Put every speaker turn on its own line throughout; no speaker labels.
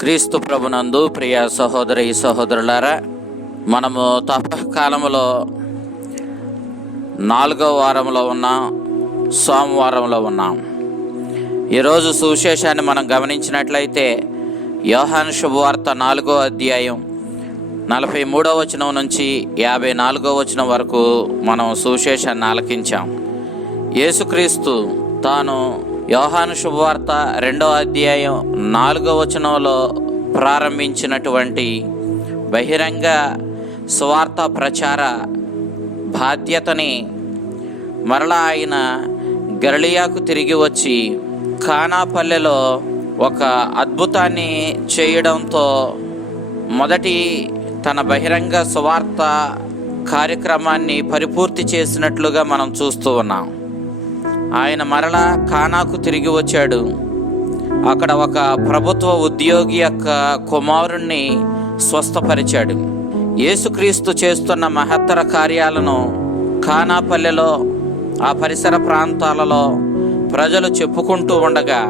క్రీస్తు ప్రభునందు ప్రియ సహోదరి సహోదరులారా మనము తపకాలంలో నాలుగో వారంలో ఉన్నాం సోమవారంలో ఉన్నాం. ఈరోజు సువిశేషాన్ని మనం గమనించినట్లయితే యోహాన్ శుభవార్త నాలుగో అధ్యాయం నలభై మూడో వచనం నుంచి యాభై నాలుగో వచనం వరకు మనం సువిశేషాన్ని ఆలకించాం. యేసుక్రీస్తు తాను యోహాను శుభవార్త రెండవ అధ్యాయం నాలుగవ వచనంలో ప్రారంభించినటువంటి బహిరంగ స్వార్థ ప్రచార బాధ్యతని మరలా ఆయన గరళియాకు తిరిగి వచ్చి కానాపల్లెలో ఒక అద్భుతాన్ని చేయడంతో మొదటి తన బహిరంగ సువార్త కార్యక్రమాన్ని పరిపూర్తి చేసినట్లుగా మనం చూస్తూ ఉన్నాం. ఆయన మరలా కానాకు తిరిగి వచ్చాడు. అక్కడ ఒక ప్రభుత్వ ఉద్యోగి యొక్క కుమారుణ్ణి స్వస్థపరిచాడు. యేసుక్రీస్తు చేస్తున్న మహత్తర కార్యాలను కానాపల్లెలో ఆ పరిసర ప్రాంతాలలో ప్రజలు చెప్పుకుంటూ ఉండగా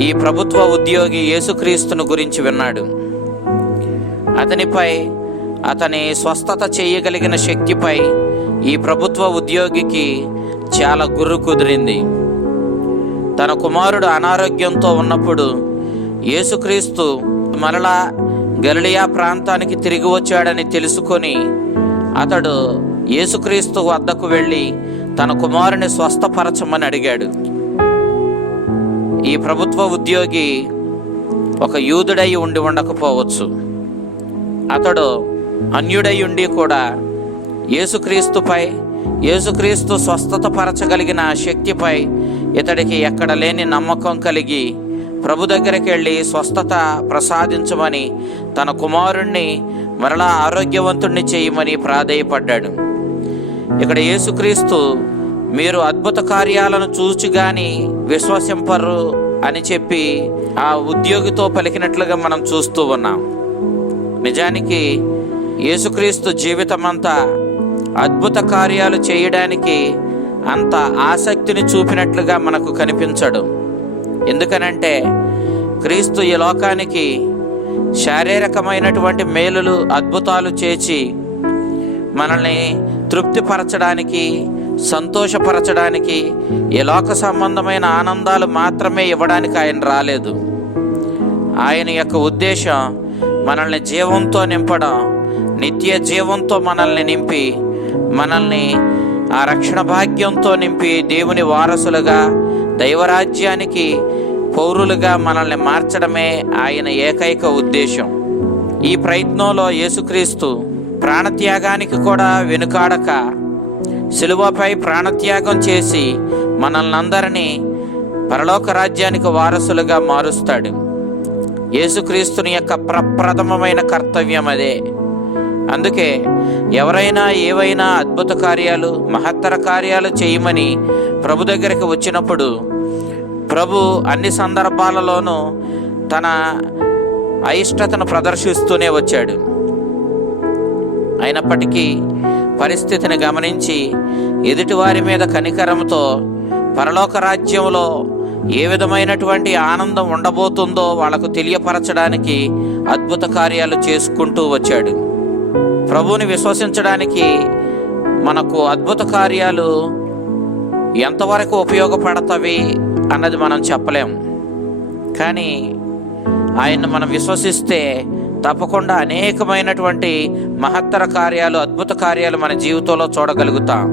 ఈ ప్రభుత్వ ఉద్యోగి యేసుక్రీస్తును గురించి విన్నాడు. అతనిపై అతని స్వస్థత చేయగలిగిన శక్తిపై ఈ ప్రభుత్వ ఉద్యోగికి చాలా గుర్రు కుదిరింది. తన కుమారుడు అనారోగ్యంతో ఉన్నప్పుడు యేసుక్రీస్తు మరలా గలిలియా ప్రాంతానికి తిరిగి వచ్చాడని తెలుసుకొని అతడు యేసుక్రీస్తు వద్దకు వెళ్ళి తన కుమారుని స్వస్థపరచమని అడిగాడు. ఈ ప్రభుత్వ ఉద్యోగి ఒక యూదుడై ఉండి ఉండకపోవచ్చు. అతడు అన్యుడై ఉండి కూడా యేసుక్రీస్తుపై యేసుక్రీస్తు స్వస్థత పరచగలిగిన శక్తిపై ఇతడికి ఎక్కడ లేని నమ్మకం కలిగి ప్రభు దగ్గరికి వెళ్ళి స్వస్థత ప్రసాదించమని తన కుమారుణ్ణి మరలా ఆరోగ్యవంతుణ్ణి చేయమని ప్రాధేయపడ్డాడు. ఇక్కడ యేసుక్రీస్తు మీరు అద్భుత కార్యాలను చూచి గాని విశ్వసింపరు అని చెప్పి ఆ ఉద్యోగితో పలికినట్లుగా మనం చూస్తూ ఉన్నాం. నిజానికి యేసుక్రీస్తు జీవితమంతా అద్భుత కార్యాలు చేయడానికి అంత ఆసక్తిని చూపినట్లుగా మనకు కనిపించడు. ఎందుకనంటే క్రీస్తు ఈ లోకానికి శారీరకమైనటువంటి మేలులు అద్భుతాలు చేసి మనల్ని తృప్తిపరచడానికి సంతోషపరచడానికి ఈ లోక సంబంధమైన ఆనందాలు మాత్రమే ఇవ్వడానికి ఆయన రాలేదు. ఆయన యొక్క ఉద్దేశం మనల్ని జీవంతో నింపడం నిత్య జీవంతో మనల్ని నింపి మనల్ని ఆ రక్షణ భాగ్యంతో నింపి దేవుని వారసులుగా దైవరాజ్యానికి పౌరులుగా మనల్ని మార్చడమే ఆయన ఏకైక ఉద్దేశం. ఈ ప్రయత్నంలో యేసుక్రీస్తు ప్రాణత్యాగానికి కూడా వెనుకాడక శిలువపై ప్రాణత్యాగం చేసి మనల్ని అందరినీ పరలోక రాజ్యానికి వారసులుగా మారుస్తాడు. యేసుక్రీస్తుని యొక్క ప్రప్రథమమైన కర్తవ్యం అదే. అందుకే ఎవరైనా ఏవైనా అద్భుత కార్యాలు మహత్తర కార్యాలు చేయమని ప్రభు దగ్గరికి వచ్చినప్పుడు ప్రభు అన్ని సందర్భాలలోనూ తన అయిష్టతను ప్రదర్శిస్తూనే వచ్చాడు. అయినప్పటికీ పరిస్థితిని గమనించి ఎదుటివారి మీద కనికరంతో పరలోక రాజ్యంలో ఏ విధమైనటువంటి ఆనందం ఉండబోతుందో వాళ్ళకు తెలియపరచడానికి అద్భుత కార్యాలు చేసుకుంటూ వచ్చాడు. ప్రభువుని విశ్వసించడానికి మనకు అద్భుత కార్యాలు ఎంతవరకు ఉపయోగపడతవి అన్నది మనం చెప్పలేం. కానీ ఆయన్ని మనం విశ్వసిస్తే తప్పకుండా అనేకమైనటువంటి మహత్తర కార్యాలు అద్భుత కార్యాలు మన జీవితంలో చూడగలుగుతాం.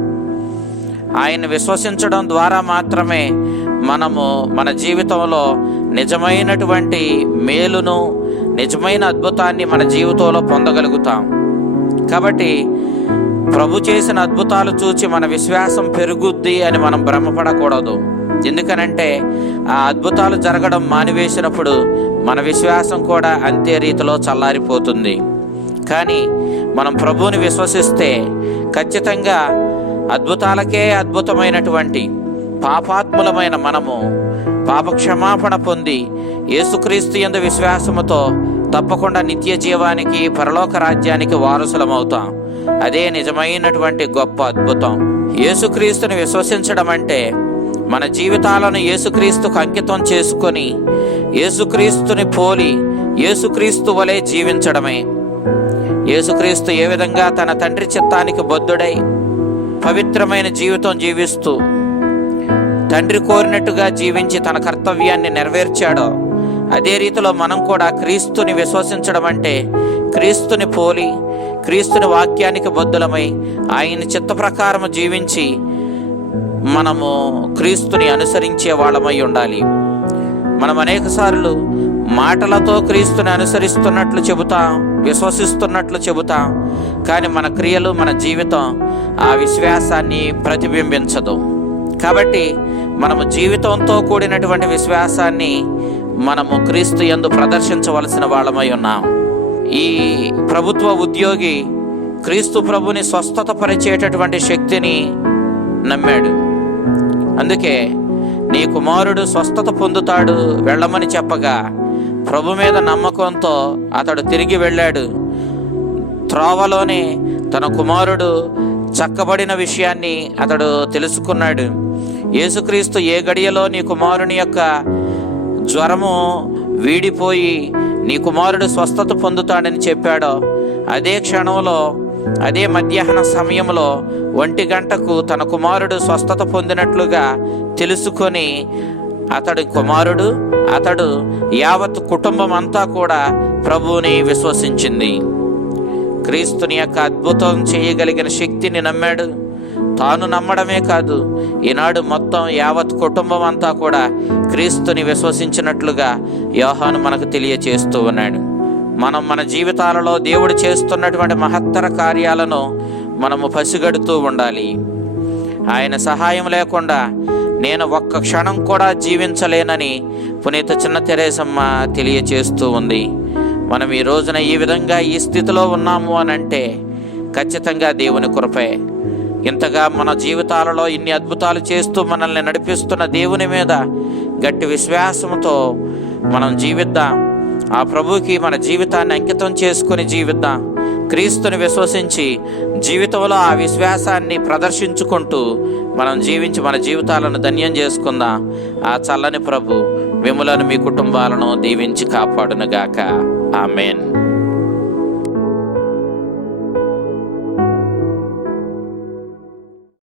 ఆయన్ని విశ్వసించడం ద్వారా మాత్రమే మనము మన జీవితంలో నిజమైనటువంటి మేలును నిజమైన అద్భుతాన్ని మన జీవితంలో పొందగలుగుతాం. కాబట్టి ప్రభు చేసిన అద్భుతాలు చూచి మన విశ్వాసం పెరుగుద్ది అని మనం భ్రమపడకూడదు. ఎందుకనంటే ఆ అద్భుతాలు జరగడం మానివేసినప్పుడు మన విశ్వాసం కూడా అంతే రీతిలో చల్లారిపోతుంది. కానీ మనం ప్రభువుని విశ్వసిస్తే ఖచ్చితంగా అద్భుతాలకే అద్భుతమైనటువంటి పాపాత్ములమైన మనము పాప క్షమాపణ పొంది యేసుక్రీస్తు ఎందు విశ్వాసముతో తప్పకుండా నిత్య జీవానికి పరలోక రాజ్యానికి వారసులమవుతాం. అదే నిజమైనటువంటి గొప్ప అద్భుతం. యేసుక్రీస్తుని విశ్వసించడం అంటే మన జీవితాలను యేసుక్రీస్తుకు అంకితం చేసుకొని యేసుక్రీస్తుని పోలి యేసుక్రీస్తు వలె జీవించడమే. యేసుక్రీస్తు ఏ విధంగా తన తండ్రి చిత్తానికి బద్ధుడై పవిత్రమైన జీవితం జీవిస్తూ తండ్రి కోరినట్టుగా జీవించి తన కర్తవ్యాన్ని నెరవేర్చాడో అదే రీతిలో మనం కూడా క్రీస్తుని విశ్వసించడం అంటే క్రీస్తుని పోలి క్రీస్తుని వాక్యానికి బద్దులమై ఆయన చిత్త ప్రకారం జీవించి మనము క్రీస్తుని అనుసరించే వాళ్ళమై ఉండాలి. మనం అనేక సార్లు మాటలతో క్రీస్తుని అనుసరిస్తున్నట్లు చెబుతాం విశ్వసిస్తున్నట్లు చెబుతాం కానీ మన క్రియలు మన జీవితం ఆ విశ్వాసాన్ని ప్రతిబింబించదు. కాబట్టి మనము జీవితంతో కూడినటువంటి విశ్వాసాన్ని మనము క్రీస్తు ఎందు ప్రదర్శించవలసిన వాళ్ళమై ఉన్నాం. ఈ ప్రభుత్వ ఉద్యోగి క్రీస్తు ప్రభుని స్వస్థత పరిచేటటువంటి శక్తిని నమ్మాడు. అందుకే నీ కుమారుడు స్వస్థత పొందుతాడు వెళ్ళమని చెప్పగా ప్రభు మీద నమ్మకంతో అతడు తిరిగి వెళ్ళాడు. త్రోవలోనే తన కుమారుడు చక్కబడిన విషయాన్ని అతడు తెలుసుకున్నాడు. యేసుక్రీస్తు ఏ గడియలో నీ కుమారుని యొక్క జ్వరము వీడిపోయి నీ కుమారుడు స్వస్థత పొందుతాడని చెప్పాడో అదే క్షణంలో అదే మధ్యాహ్న సమయంలో ఒంటి గంటకు తన కుమారుడు స్వస్థత పొందినట్లుగా తెలుసుకొని అతడి కుమారుడు అతడు యావత్ కుటుంబం అంతా కూడా ప్రభువుని విశ్వసించింది. క్రీస్తుని యొక్క అద్భుతం చేయగలిగిన శక్తిని నమ్మాడు. తాను నమ్మడమే కాదు ఈనాడు మొత్తం యావత్ కుటుంబం అంతా కూడా క్రీస్తుని విశ్వసించినట్లుగా యోహాను మనకు తెలియచేస్తూ ఉన్నాడు. మనం మన జీవితాలలో దేవుడు చేస్తున్నటువంటి మహత్తర కార్యాలను మనము పసిగడుతూ ఉండాలి. ఆయన సహాయం లేకుండా నేను ఒక్క క్షణం కూడా జీవించలేనని పునీత చిన్న తెరేసమ్మ తెలియచేస్తూ ఉంది. మనం ఈ రోజున ఈ విధంగా ఈ స్థితిలో ఉన్నాము అని అంటే ఖచ్చితంగా దేవుని కృపే. ఇంతగా మన జీవితాలలో ఇన్ని అద్భుతాలు చేస్తూ మనల్ని నడిపిస్తున్న దేవుని మీద గట్టి విశ్వాసంతో మనం జీవిద్దాం. ఆ ప్రభుకి మన జీవితాన్ని అంకితం చేసుకుని జీవిద్దాం. క్రీస్తుని విశ్వసించి జీవితంలో ఆ విశ్వాసాన్ని ప్రదర్శించుకుంటూ మనం జీవించి మన జీవితాలను ధన్యం చేసుకుందాం. ఆ చల్లని ప్రభు మిమ్మలను మీ కుటుంబాలను దీవించి కాపాడునుగాక. ఆమెన్.